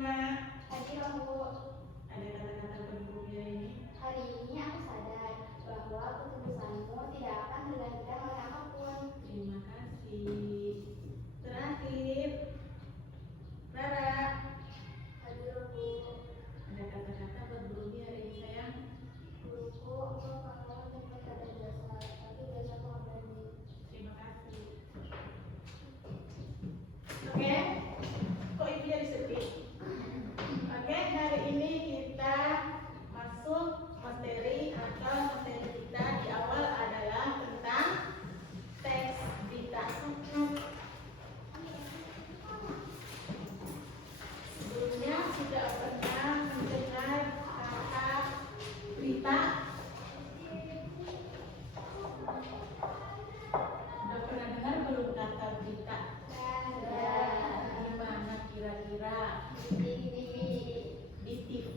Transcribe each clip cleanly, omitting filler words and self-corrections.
Hima. Pagi Bu. Ada kata-kata berikutnya ini. Hari ini aku sadar bahwa ketulusanmu tidak akan tergantikan oleh apapun. Terima kasih. Terakhir, Rara. Hadir Bu. Ada kata-kata berikutnya hari ini sayang. Guruku, engkau pahlawan dan berkata jasa, tapi jasaku abadi. Terima kasih. Oke, kok itu jadi sedih? Oke, hari ini kita masuk materi atau materi kita di awal adalah tentang teks berita. Sebelumnya sudah pernah mendengar kata berita? Sudah pernah dengar belum kata berita? Di mana kira-kira? Di TV.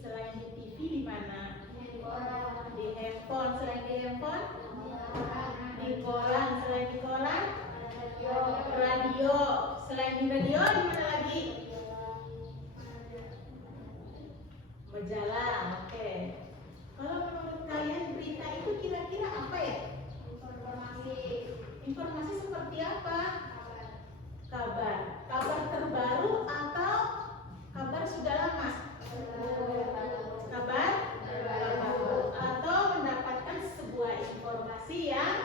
Selain di TV di mana? Di handphone. Selain di handphone? Di koran. Selain di koran? Radio. Selain di radio di mana lagi? Majalah. Oke. Kalau menurut kalian berita itu kira-kira apa ya? Informasi seperti apa? Kabar. Kabar terbaru atau kabar sudah lama? Kabar terbaru atau mendapatkan sebuah informasi yang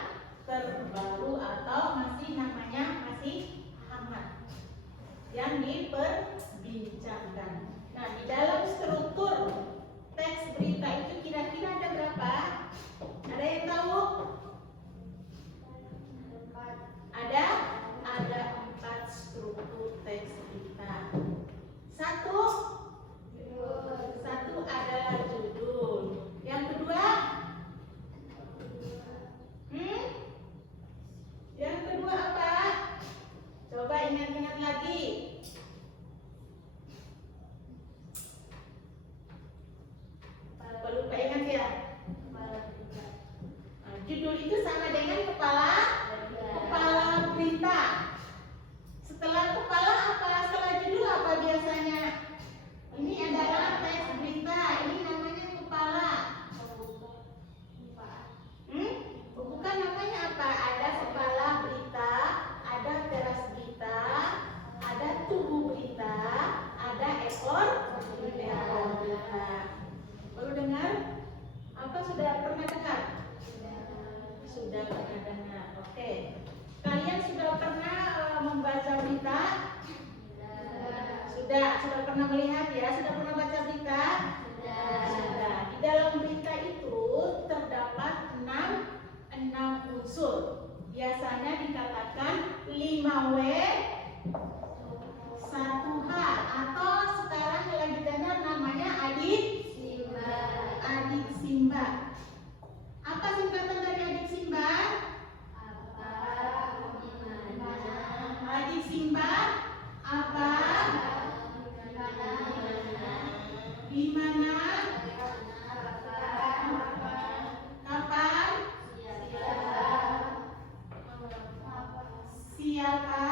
terbaru atau masih hangat yang diperbincangkan. Nah, di dalam struktur teks berita itu kira-kira ada berapa? Ada yang tahu? Ada 4 struktur teks berita. Satu adalah judul. Yang kedua, yang kedua apa? Coba ingat-ingat lagi. Lupa ingat ya? Nah, judul itu sama dengan kepala berita. Setelah kepala apa? Setelah judul apa biasanya? Ini adalah teks berita. Ini namanya kepala. Bukan namanya apa? Ada kepala berita, ada teras berita, ada tubuh berita, ada ekor berita. Baru dengar? Apa sudah pernah dengar? Sudah pernah dengar. Oke. Kalian sudah pernah membaca berita? Sudah pernah melihat ya? Sudah pernah baca berita? Sudah. Di dalam berita itu terdapat 6 unsur. Biasanya dikatakan 5W 1H atau sekarang lagi dengar namanya adik Simba. Apa singkatan dari adik Simba? Adik Simba apa? Di mana? Kapan? Siapa?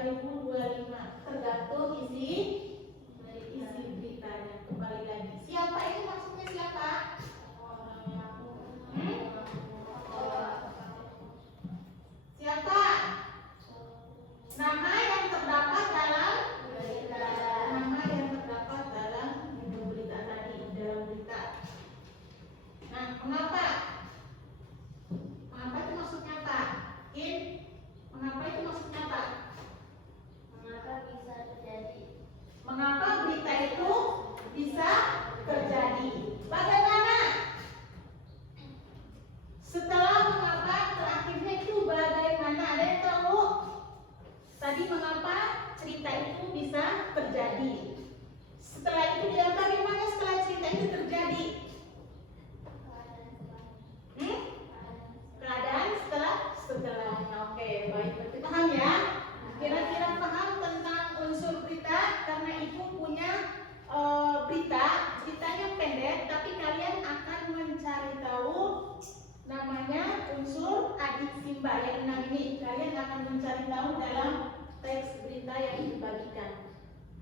2025. Tergantung isi beritanya. Kembali lagi. Siapa ini maksudnya siapa? Siapa? Nama yang terdapat dalam berita tadi, dalam berita. Nah, mengapa? Mengapa itu maksudnya apa? Kim? Mengapa itu maksudnya apa? Mengapa bisa terjadi? Mengapa berita itu bisa terjadi? Bagaimana? Setelah mengapa terakhirnya itu bagaimana? Ada yang tahu? Tadi mengapa cerita itu bisa terjadi? Setelah itu dia bagaimana setelah cerita itu terjadi? Keadaan setelahnya. Oke, baik, berarti paham ya? Kira-kira paham tentang unsur berita karena ibu punya beritanya pendek, tapi kalian akan mencari tahu namanya unsur adik Simba yang 6 ini. Kalian akan mencari tahu dalam teks berita yang dibagikan.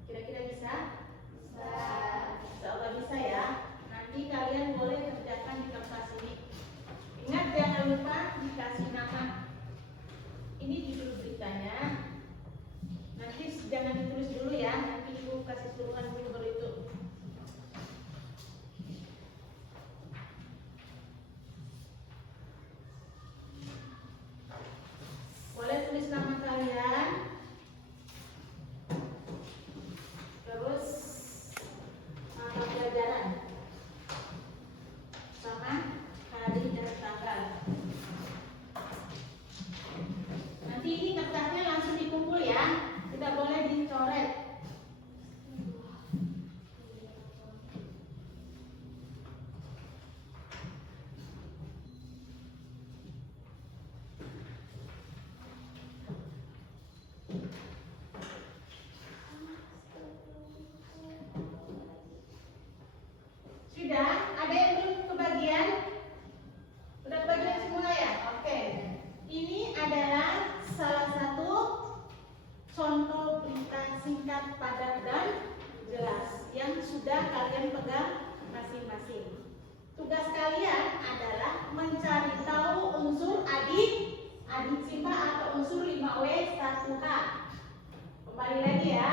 Kira-kira bisa? Bisa. Insyaallah bisa ya. Nanti kalian boleh kerjakan di kertas ini. Ingat jangan lupa dikasih nama. Ini judul beritanya. Nanti jangan ditulis dulu ya. Nanti ibu kasih suruhan dulu baru itu. Boleh tulis nama kalian. Terus nama pelajaran sama hari dan tanggal. Nanti ini kertasnya langsung dikumpul ya, tidak boleh dicoret. Sudah? Ada yang belum kebagian? Sudah kebagian semua ya? Oke. Ini adalah salah satu contoh berita singkat, padat dan jelas yang sudah kalian pegang masing-masing. Tugas kalian adalah mencari tahu unsur adik Simba atau unsur 5W1H. Kembali lagi ya.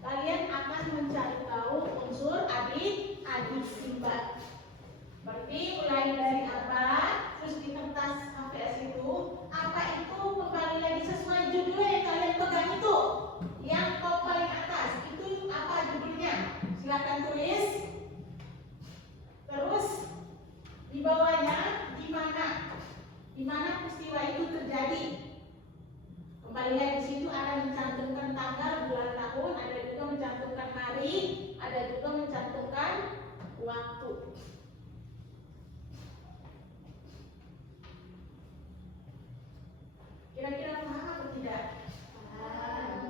Kalian akan mencari tahu unsur adik Simba. Berarti mulai dari apa? Terus di kertas HVS itu apa itu, kembali lagi sesuai judulnya yang kalian pegang itu. Yang top paling atas itu apa judulnya? Silakan tulis. Terus di bawahnya di mana peristiwa itu terjadi. Kembali lagi di situ ada mencantumkan tanggal, bulan, tahun, ada juga mencantumkan hari, ada juga mencantumkan waktu. Kira-kira paham atau tidak?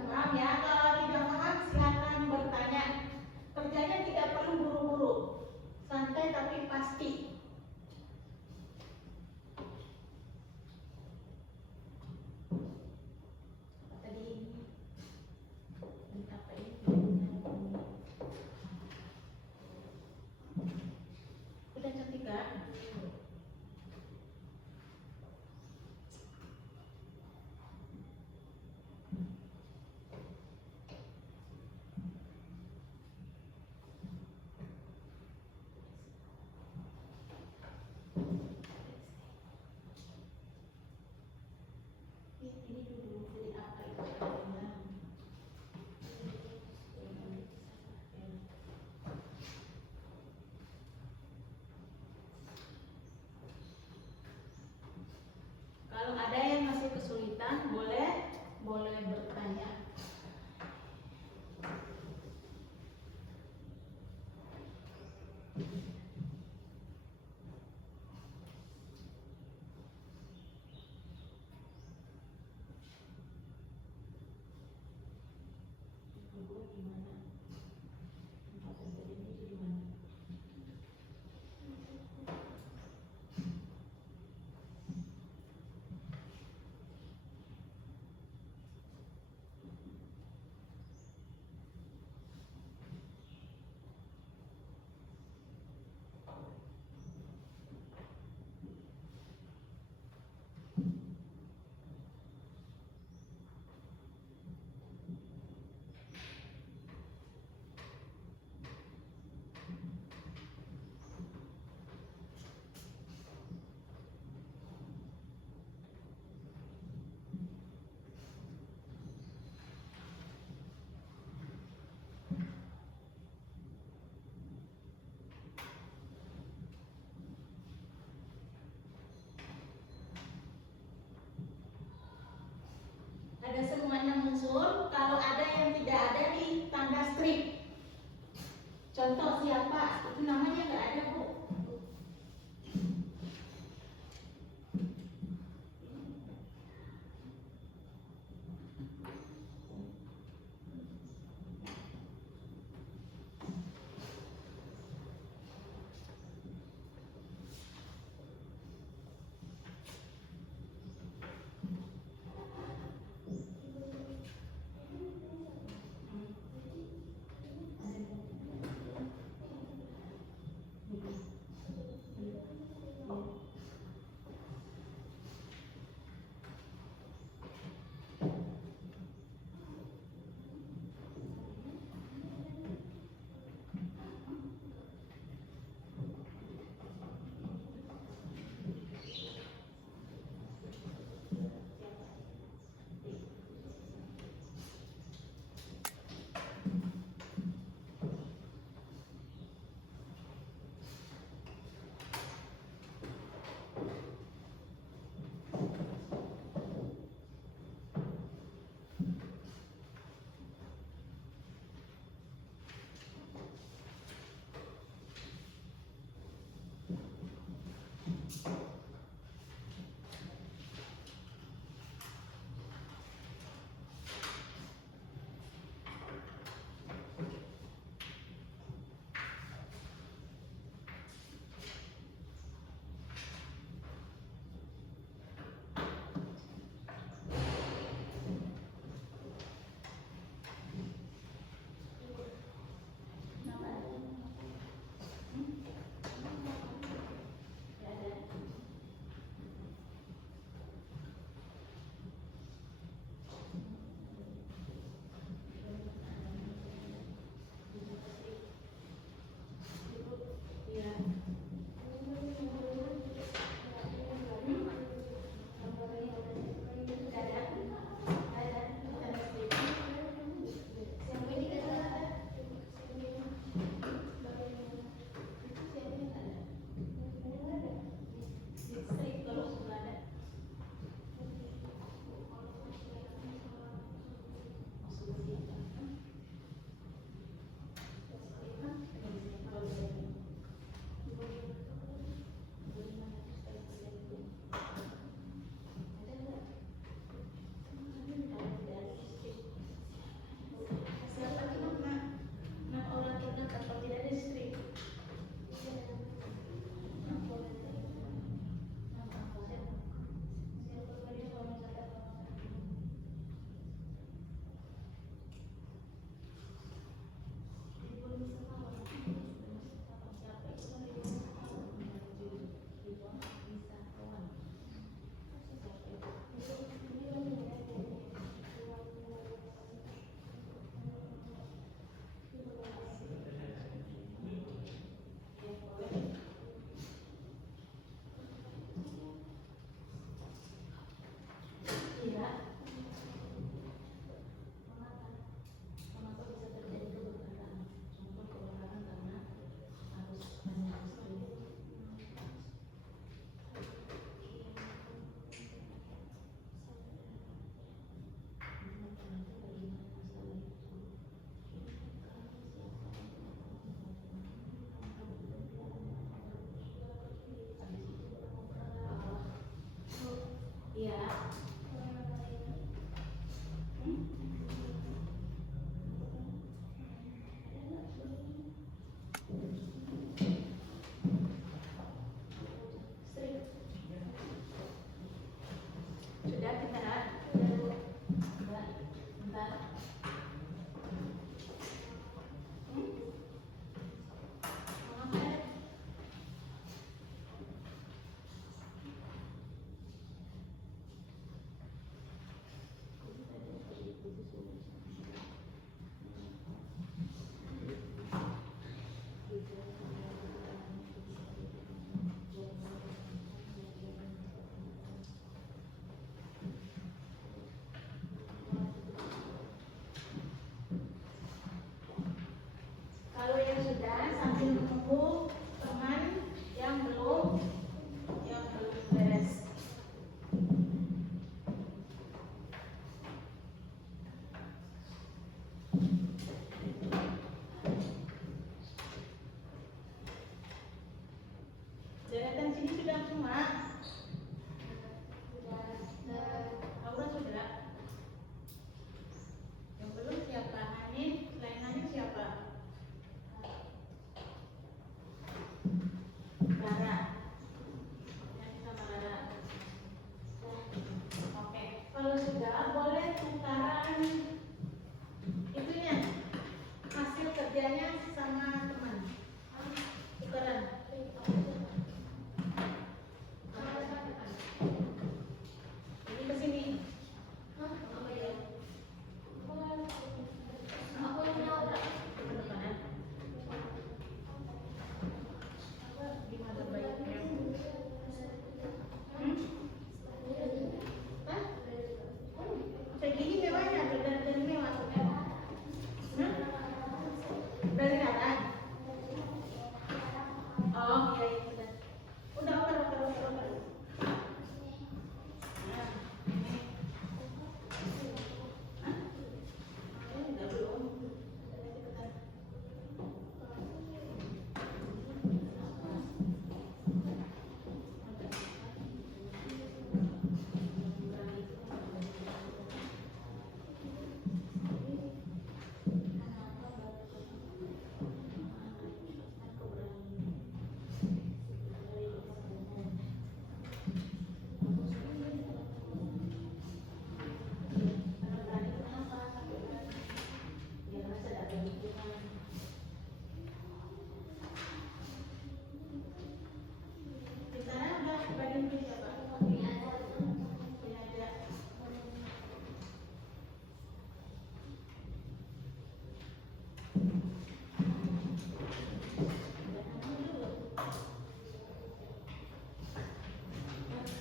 Paham ya? Kalau tidak paham silakan bertanya. Kerjanya tidak perlu buru-buru, santai tapi pasti. Udah cantik kan? Ini dulu jadi apa itu? Kalau ada yang masih kesulitan, boleh bertanya. Ada semuanya unsur. Kalau ada yang tidak ada di tanda strip. Contoh siapa? Itu namanya nggak ada, Bu.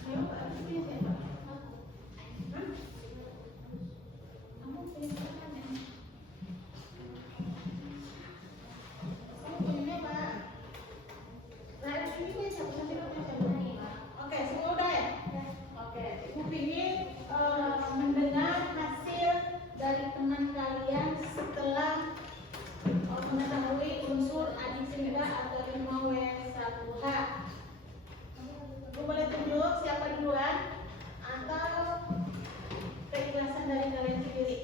Ayo, Pak, habis punya siapa? Hah? Kamu punya siapa nih? Kamu punya apa? Nah, ini punya siapa? Sampai punya siapa? Oke, semua udah ya? Oke, Ibu ingin mendengar hasil dari teman kalian setelah mengetahui unsur adisinda atau 5W1H. Ibu boleh tunjuk siapa duluan atau keikhlasan dari kalian sendiri.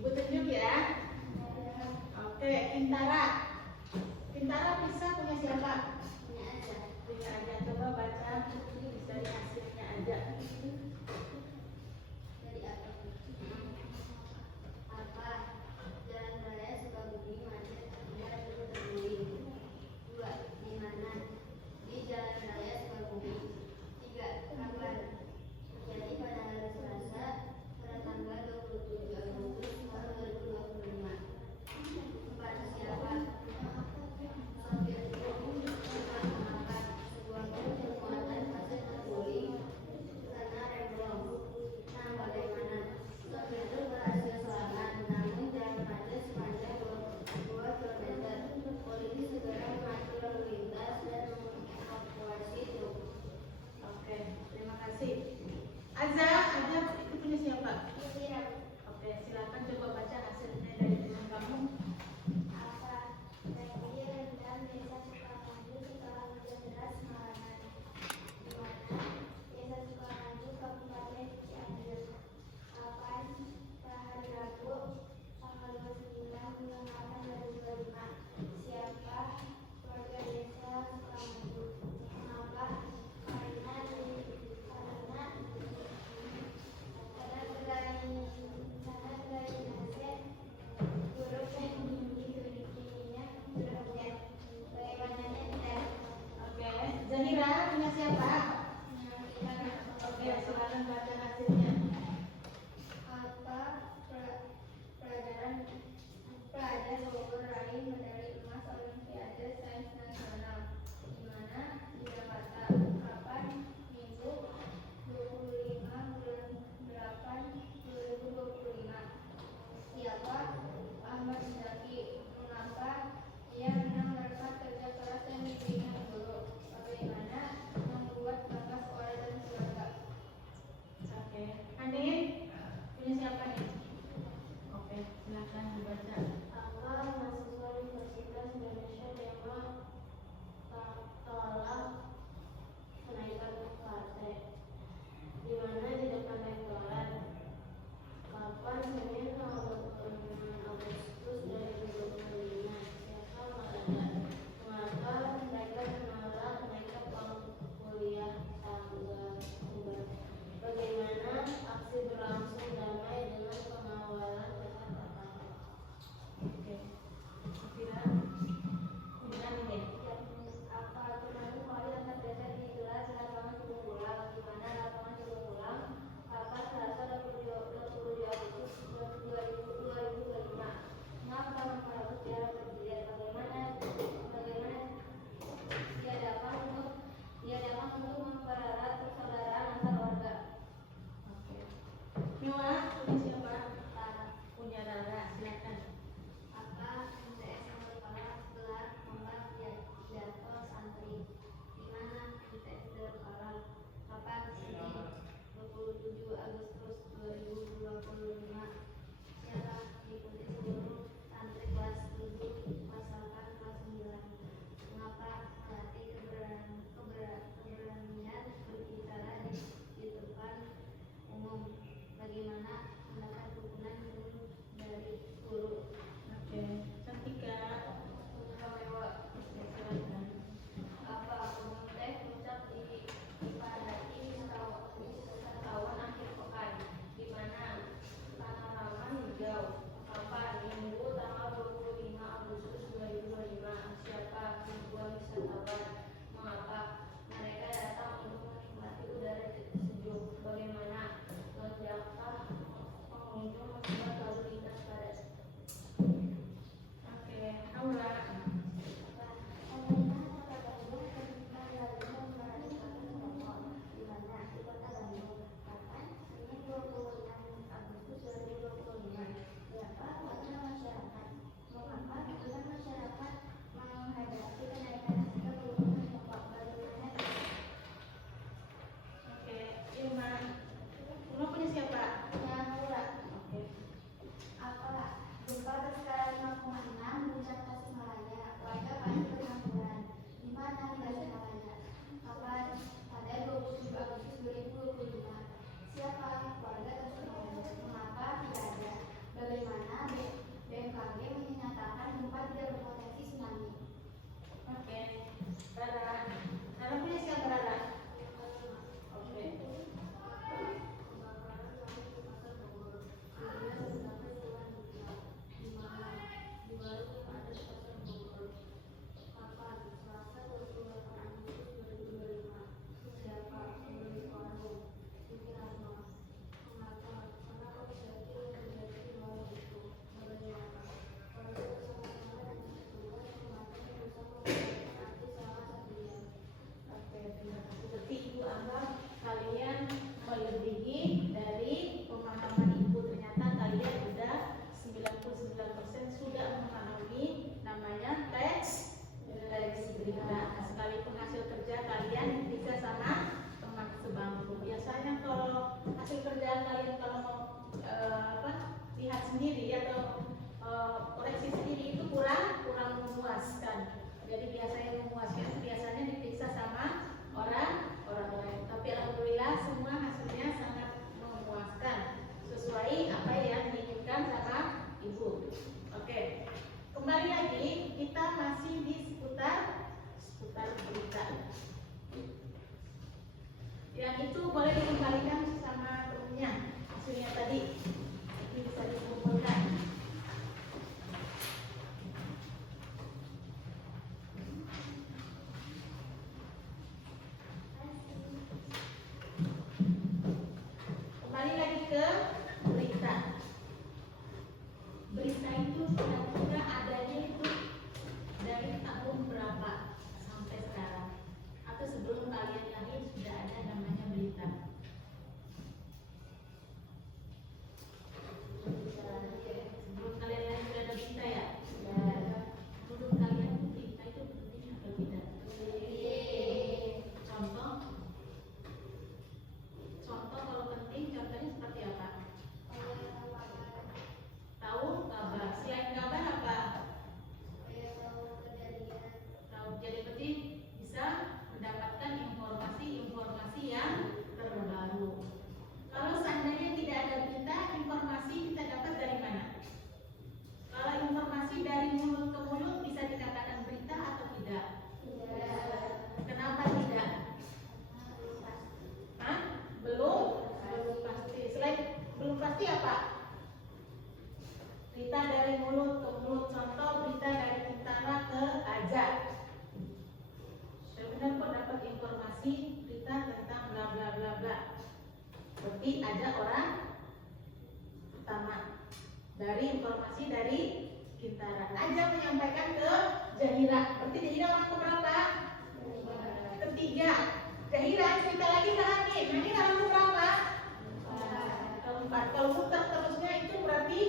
Ibu tunjuk ya. Oke, Intara. Intara bisa punya siapa? Punya aja. Coba baca dari hasilnya aja. Dari apa? Jalan raya Sukabumi macet, biar dulu terguling. 2. Di mana? Di Jalan Raya Sukabumi. 3. Kapan? Terjadi pada hari Selasa pada tanggal 27 Agustus tahun 2025. 4. Siapa? Sopir truk mengangkat sebuah truk bermuatan ke berita. Berita itu kira-kira adanya itu dari tahun berapa sampai sekarang? Atau sebelum kalian lahir sudah ada namanya berita? Sebelum kalian lahir sudah ada berita ya? Menurut kalian berita itu penting atau tidak? Contoh? Contoh kalau penting, contohnya seperti apa? Tahu kabar. Selain kabar apa? Tahu. Jadi berarti bisa mendapatkan informasi-informasi yang terbaru. Kalau seandainya tidak ada berita, informasi kita dapat dari mana? Kalau informasi dari mulut ke mulut bisa dikatakan berita atau tidak? Kenapa tidak? Hah? Belum pasti. Selain belum pasti apa? Berita dari mulut ke mulut. Contoh berita dari Kintara ke Aja. Benar kok dapat informasi berita tentang bla bla bla bla. Berarti Aja orang pertama. Dari informasi dari Kintara. Aja menyampaikan ke Jahira. Berarti Jahira orang keberapa? Ketiga. Jahira cerita lagi ke Hani. Hani orang keberapa? Keempat. Kalau muter terusnya itu berarti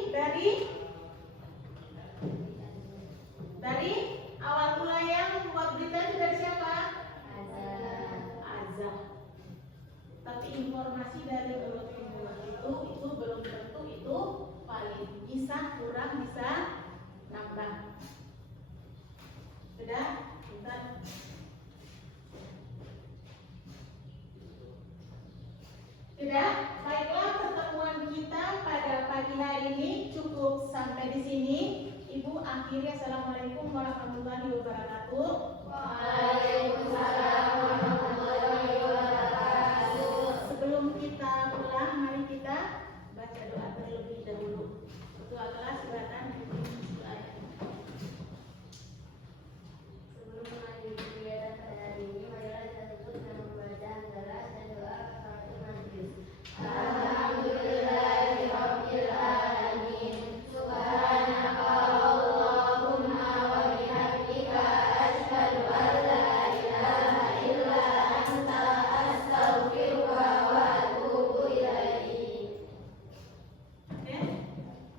dari awal mula yang membuat berita itu dari siapa? Azza. Tapi informasi dari mulut ke mulut itu belum tentu itu paling, bisa kurang, bisa nambah. Sudah? Bentar. Sudah? Baiklah, pertemuan kita pada pagi hari ini cukup sampai di sini. Ibu akhiri, assalamualaikum warahmatullahi wabarakatuh. Waalaikumsalam warahmatullahi wabarakatuh. Sebelum kita pulang, mari kita baca doa terlebih dahulu. Doa kelas silakan. Sebelum mengakhiri kegiatan pada hari ini, marilah kita tutup dengan membaca hamdalah dan doa kafaratul majelis. Alhamdulillahirabbil alamin. Subhanaka Allahumma wa bihamdika asyhadu an la ilaha illa anta astaghfiruka wa atubu ilaik. Oke,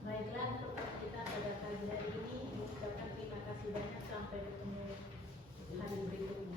baiklah, untuk kita pada pagi hari ini mengucapkan terima kasih banyak, sampai ketemu hari berikutnya.